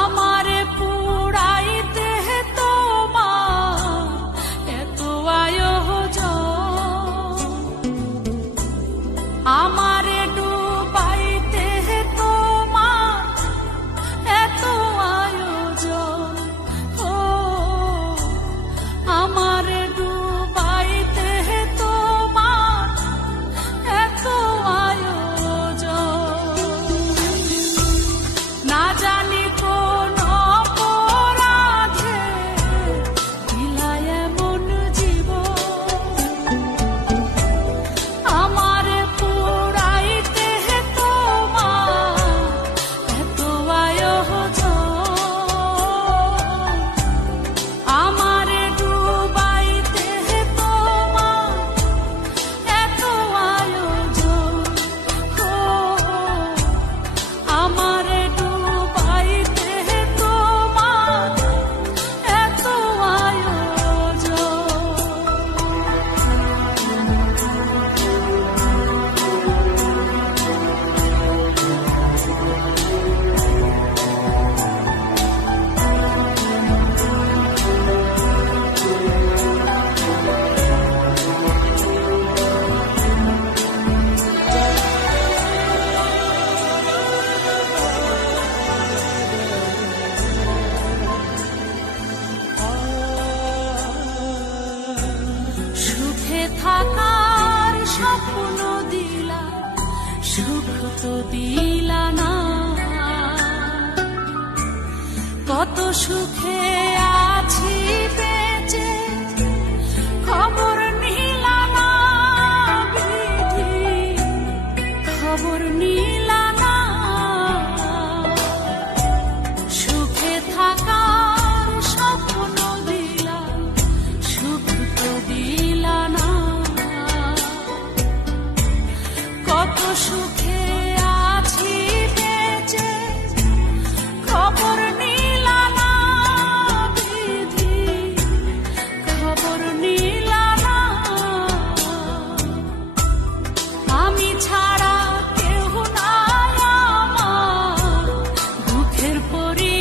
আমারে পুরাইতে তোমার এত আয়োজন, আমারে ডুবাইতে তোমার এত আয়োজন। ও আমারে ডুবাইতে তোমার এত আয়োজন। না জানি কোন অপরাধে দিলাই এমন জীবন, আমারে পুরাইতে তোমার এত আয়োজন। আমারে ডুবাইতে তোমার এত আয়োজন। ও আমারে ডুবাইতে তোমার এত আয়োজন। সুখে থাকার স্বপ্ন দিলা, সুখ তো দিলা না। কত সুখে আছি বেঁচে, খবর নিলা না বিধি, খবর নিলা না। সুখে থাকার স্বপ্ন দিলা, সুখ তো দিলা না। কত সুখে আছি বেঁচে, খবর নিলা না বিধি, খবর নিলা না। আমি ছাড়া কেউ নাই আমার দুঃখের পরি